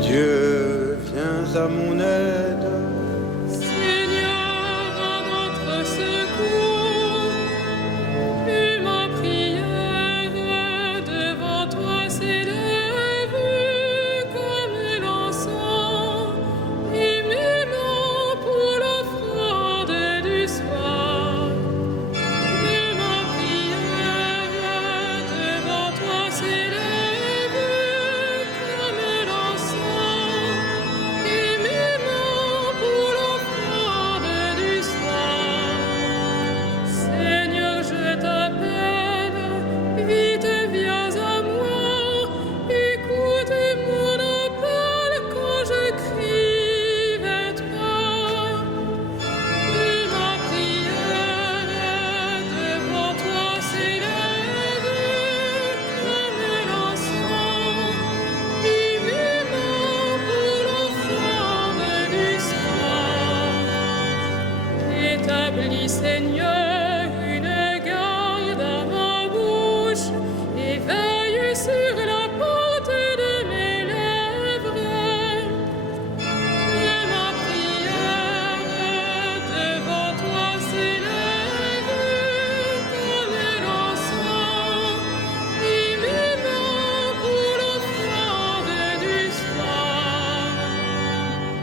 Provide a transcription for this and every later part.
Dieu, viens à mon aide. Seigneur, à notre secours, et ma prière devant toi s'élève comme l'encens, et mes mains pour l'offrande du soir. Et ma prière devant toi s'élève comme l'encens, et mes mains pour l'offrande du soir. Seigneur, je t'appelle, vite viens à moi, écoute mon appel quand je crie vers toi. Et ma prière devant toi s'élève comme l'encens, et mes mains pour l'offrande du soir. Établis, Seigneur, une garde à ma bouche, et veille sur la porte de mes lèvres. Et ma prière devant toi s'élève comme l'encens, et mes mains pour l'offrande du soir.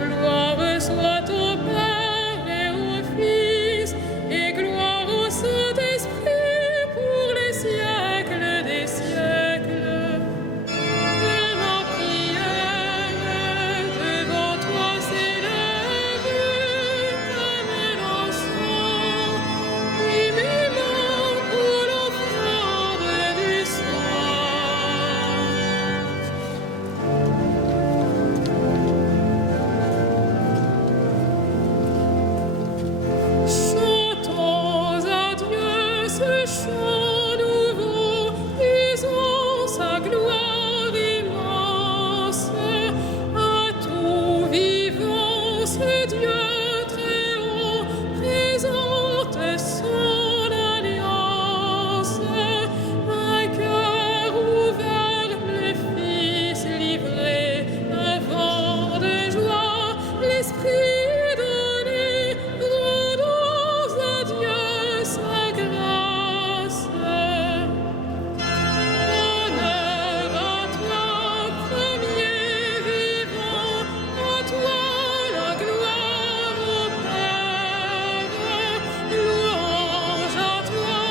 Gloire soit au Père et au Fils, et gloire au Saint-Esprit pour les siècles des siècles. Et ma prière devant toi s'élève comme l'encens, et mes mains pour l'offrande du soir. Chantons à Dieu ce chant nouveau, disons sa gloire immense. À tout vivant, ce Dieu très haut présente son alliance. Un cœur ouvert, le Fils livré, un vent de joie, l'Esprit donné, rendons à Dieu sa grâce. Honneur à toi, premier vivant, à toi la gloire au Père. Louange à toi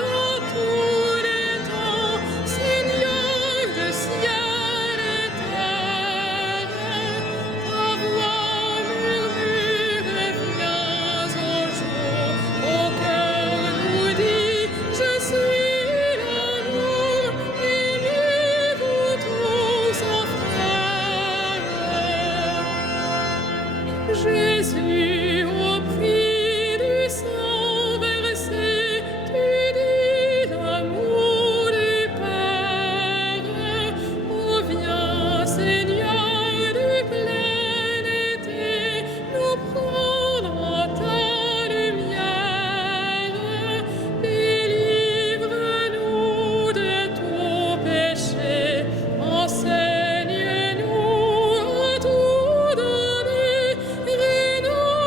dans tous les temps, Seigneur de ciel et terre. Ta voix murmure, viens au jour, au cœur nous dit, je suis l'amour, aimez-vous tous en frères. Jésus, au prix du sang versé, tu dis l'amour du Père. Oh, viens, Seigneur, du plein été, nous prendre en ta lumière. Délivre-nous de tout péché, enseigne-nous à tout donner, rénove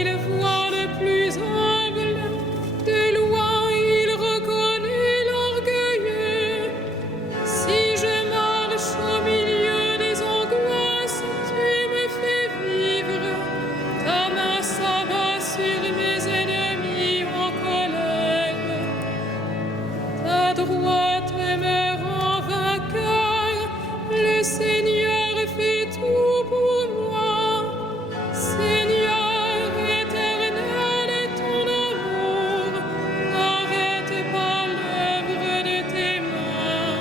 il voit le plus humble, de loin il reconnaît l'orgueilleux. Si je marche au milieu des angoisses, tu me fais vivre. Ta main s'abat sur mes ennemis en colère. Ta droite me rend vainqueur. Le Seigneur fait tout pour moi. Seigneur éternel, ton amour n'arrête pas l'œuvre de tes mains.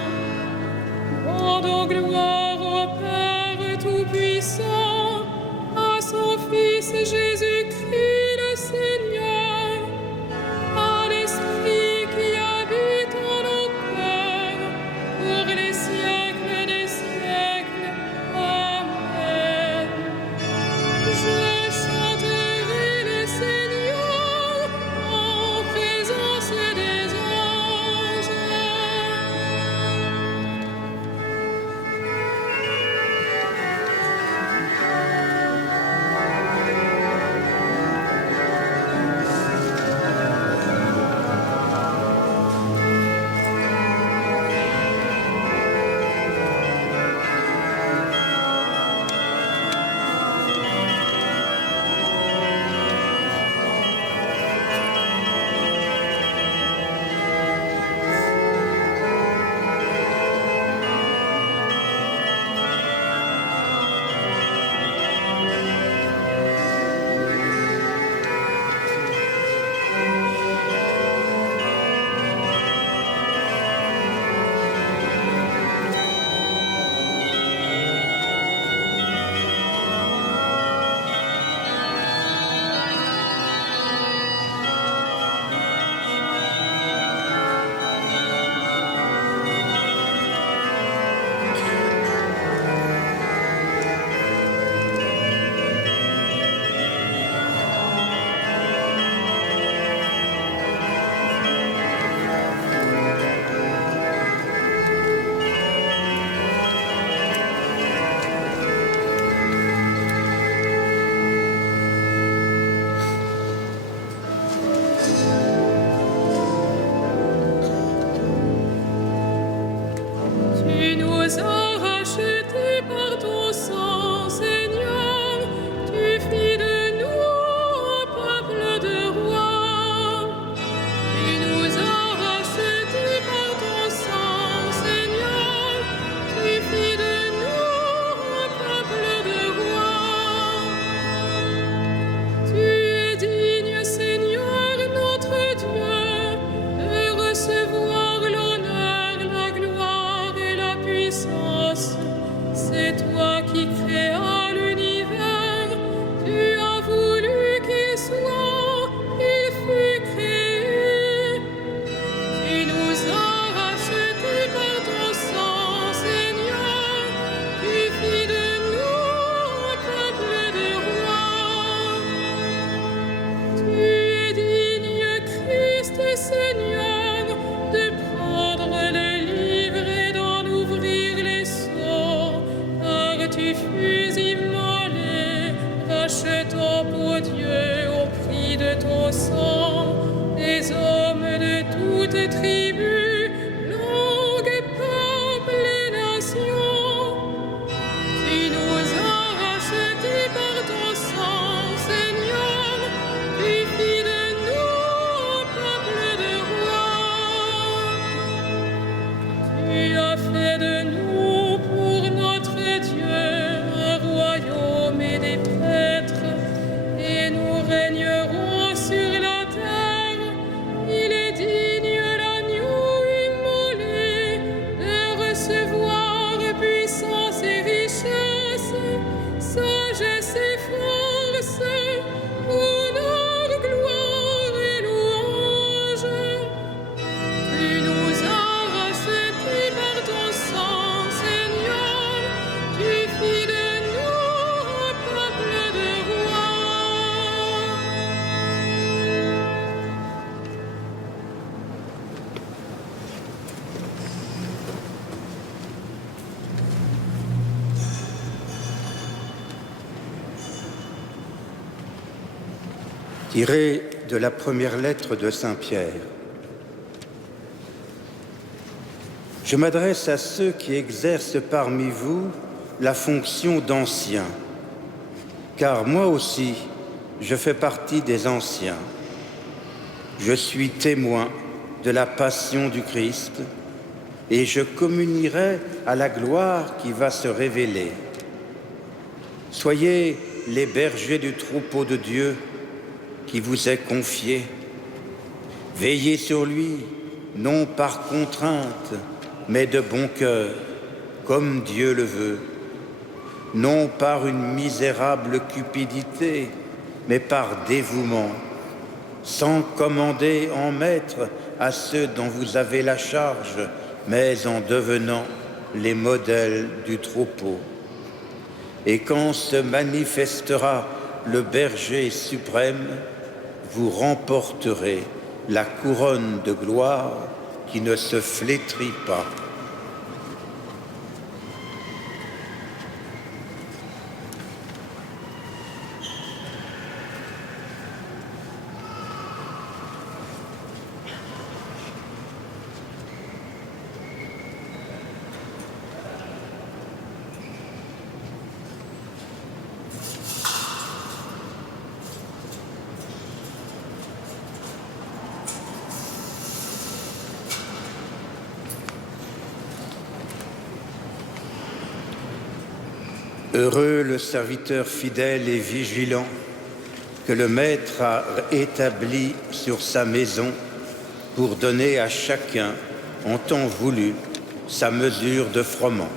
Rendons gloire au Père Tout-Puissant, à son Fils Jésus-Christ le Seigneur, à l'Esprit qui habite en nos cœurs, pour les siècles des siècles. Amen. Je chanterai le Seigneur en présence des anges. Tu nous as rachetés par ton sang, Seigneur. Tu fis de nous un peuple de rois. Tu nous as rachetés par ton sang, Seigneur. Tu fis de nous un peuple de rois. Tu es digne, Seigneur, notre Dieu, de recevoir l'honneur, la gloire et la puissance. C'est toi qui créas l'univers. Tu as voulu qu'il soit, il fut créé. Tu nous as rachetés par ton sang, Seigneur. Tu fis de nous un peuple de rois. Tu es digne, Christ, Seigneur, de prendre le livre et d'en ouvrir les sceaux, car tu fus immolé, rachetant pour Dieu au prix de ton sang des hommes de toutes tribus, langues, peuples et nations. Tu nous as rachetés par ton sang, Seigneur. Tu fis de nous un peuple de rois. Tu as fait de nous pour notre Dieu un royaume et des prêtres, et nous régnerons sur la terre. Il est digne l'agneau Tiré de la première lettre de Saint Pierre. Je m'adresse à ceux qui exercent parmi vous la fonction d'anciens, car moi aussi, je fais partie des anciens. Je suis témoin de la passion du Christ et je communierai à la gloire qui va se révéler. Soyez les bergers du troupeau de Dieu qui vous est confié. Veillez sur lui, non par contrainte, mais de bon cœur, comme Dieu le veut, non par une misérable cupidité, mais par dévouement, sans commander en maître à ceux dont vous avez la charge, mais en devenant les modèles du troupeau. Et quand se manifestera le berger suprême, vous remporterez la couronne de gloire qui ne se flétrit pas. Heureux le serviteur fidèle et vigilant que le Maître a établi sur sa maison pour donner à chacun, en temps voulu, sa mesure de froment.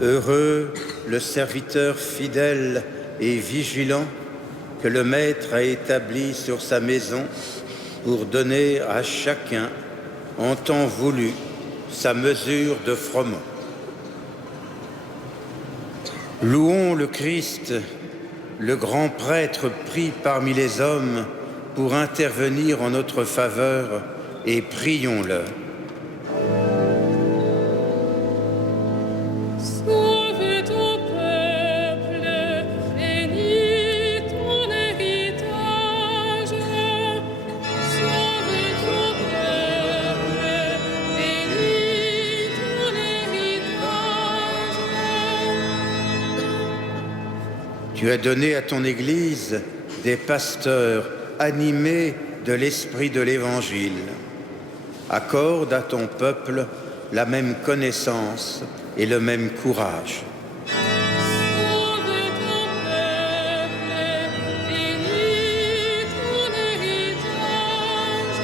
Heureux le serviteur fidèle et vigilant que le Maître a établi sur sa maison pour donner à chacun, en temps voulu, sa mesure de froment. Louons le Christ, le grand prêtre pris parmi les hommes pour intervenir en notre faveur, et prions-le. Sauve ton peuple, bénis ton héritage. Sauve ton peuple, bénis ton héritage. Tu as donné à ton Église des pasteurs animés de l'esprit de l'Évangile. Accorde à ton peuple la même connaissance et le même courage. Sauve ton peuple, bénis ton héritage.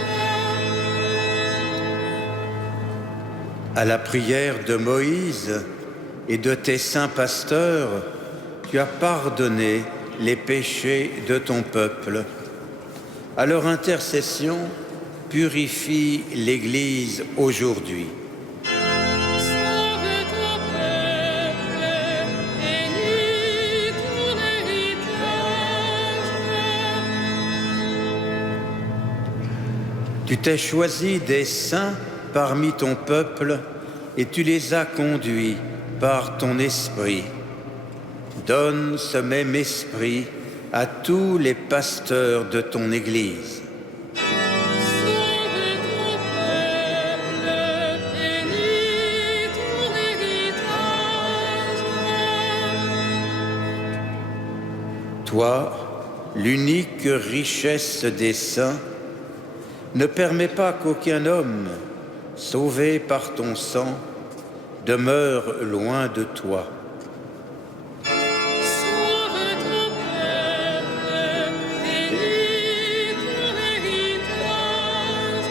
À la prière de Moïse et de tes saints pasteurs, tu as pardonné les péchés de ton peuple. À leur intercession, purifie l'Église aujourd'hui. Sauve ton peuple, bénis ton héritage. Tu t'es choisi des saints parmi ton peuple et tu les as conduits par ton esprit. Donne ce même esprit à tous les pasteurs de ton Église. Sauve ton peuple, bénis ton héritage. Toi, l'unique richesse des saints, ne permets pas qu'aucun homme, sauvé par ton sang, demeure loin de toi. Sauve ton peuple, bénis ton héritage.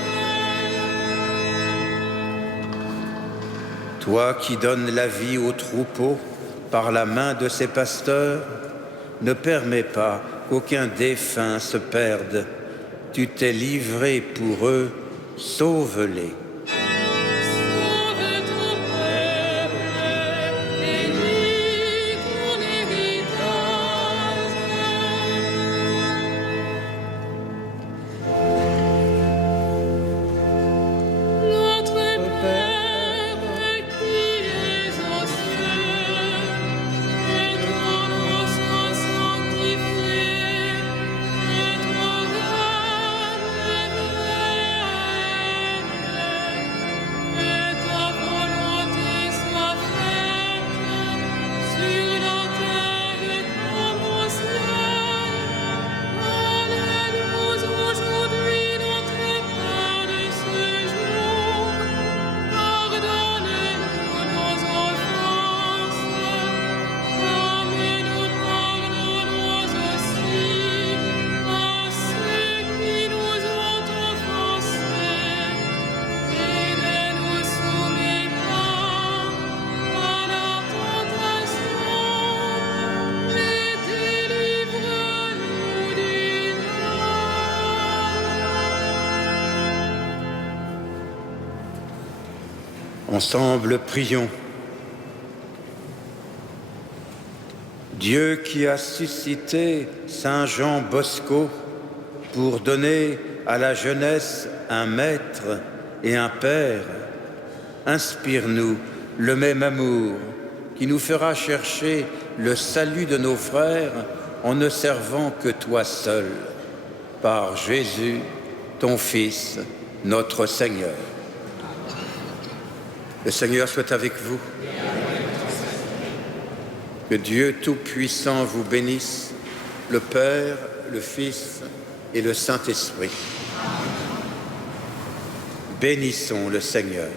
Toi qui donnes la vie aux troupeaux par la main de ses pasteurs, ne permets pas qu'aucun défunt se perde. Tu t'es livré pour eux, sauve-les. Sauve ton peuple, bénis ton héritage. Notre Père qui es aux cieux, que ton nom soit sanctifié, que ton règne vienne, que ta volonté soit faite sur la terre comme au ciel. Donne-nous aujourd'hui notre pain de ce jour. Pardonne-nous nos offenses, comme nous pardonnons aussi à ceux qui nous ont offensés. Et ne nous soumets pas à la tentation, mais délivre-nous du mal. Ensemble, prions. Dieu qui a suscité Saint Jean Bosco pour donner à la jeunesse un maître et un père, inspire-nous le même amour qui nous fera chercher le salut de nos frères en ne servant que toi seul, par Jésus, ton Fils, notre Seigneur. Le Seigneur soit avec vous. Que Dieu Tout-Puissant vous bénisse, le Père, le Fils et le Saint-Esprit. Bénissons le Seigneur.